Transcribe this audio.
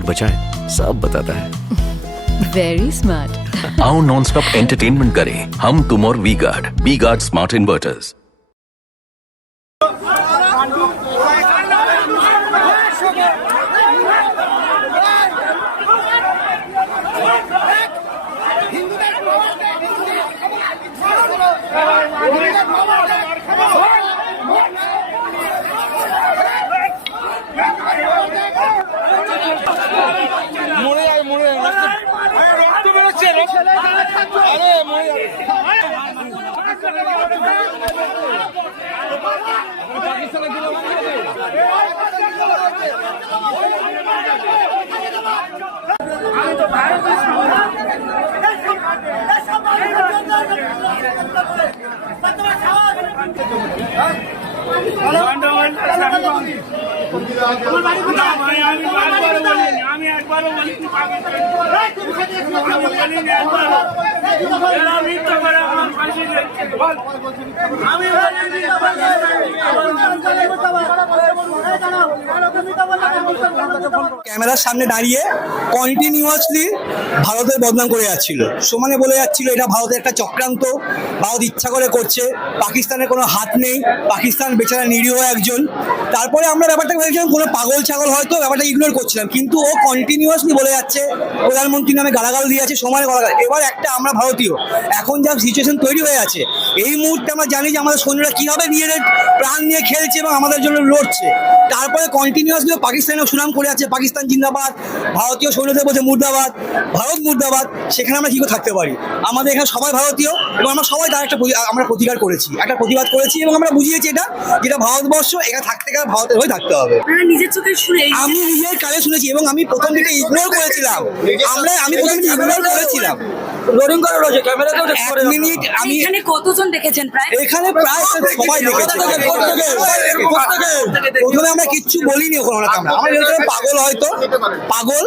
और बचाए सब बताता है। Very smart. आओ नॉन स्टॉप एंटरटेनमेंट करें हम, तुम और वी गार्ड स्मार्ट इन्वर्टर्स। মরে রক্ত বেরোচ্ছে, আরে মরে পাকিস্তানে দিল আমি একবারও বলিনি ক্যামেরার সামনে দাঁড়িয়ে কন্টিনিউয়াসলি ভারতের বদনাম করে যাচ্ছিল, সমানে বলে যাচ্ছিল এটা ভারতের একটা চক্রান্ত, ভারত ইচ্ছা করে করছে, পাকিস্তানের কোনো হাত নেই, পাকিস্তান বেচারা নিরীহ একজন। তারপরে আমরা ব্যাপারটা ভেবেছিলাম কোনো পাগল ছাগল হয়তো ব্যাপারটা ইগনোর করছিলাম, কিন্তু ও কন্টিনিউয়াসলি বলে যাচ্ছে প্রধানমন্ত্রী নামে গালাগাল দিয়ে আছে, সমানে গালাগাল। এবার একটা আমরা ভারতীয় এখন যা সিচুয়েশন তৈরি হয়ে আছে, এই মুহূর্তে আমরা জানি যে আমাদের সৈন্যরা কীভাবে নিজেদের প্রাণ নিয়ে খেলছে এবং আমাদের জন্য লড়ছে। তারপরে কন্টিনিউয়াসলি পাকিস্তানেও সুনাম করে আছে, পাকিস্তান জিন্দাবাদ, ভারতীয় সৈন্যদের বলছে মুর্দাবাদ, ভারত মুর্দাবাদ। সেখানে আমরা কী করে থাকতে পারি? আমাদের এখানে সবাই ভারতীয় এবং আমরা সবাই তার একটা আমরা প্রতিবাদ করেছি এবং আমরা বুঝিয়েছি যেটা ভারতবর্ষ, এখানে থাকতে গেলে ভারতের হয়ে থাকতে হবে। নিজের চোখে শুনে আমি নিজের কানে শুনেছি এবং আমি প্রথম দিকে ইগনোর করেছিলাম। আমি প্রথম দিকে ইগনোর করেছিলাম। এক মিনিট, আমি এখানে কতজন দেখেছেন? এখানে প্রায় সবাই দেখেছি। প্রথমে আমরা কিচ্ছু বলিনি ওখানে, আমরা পাগল হয়তো পাগল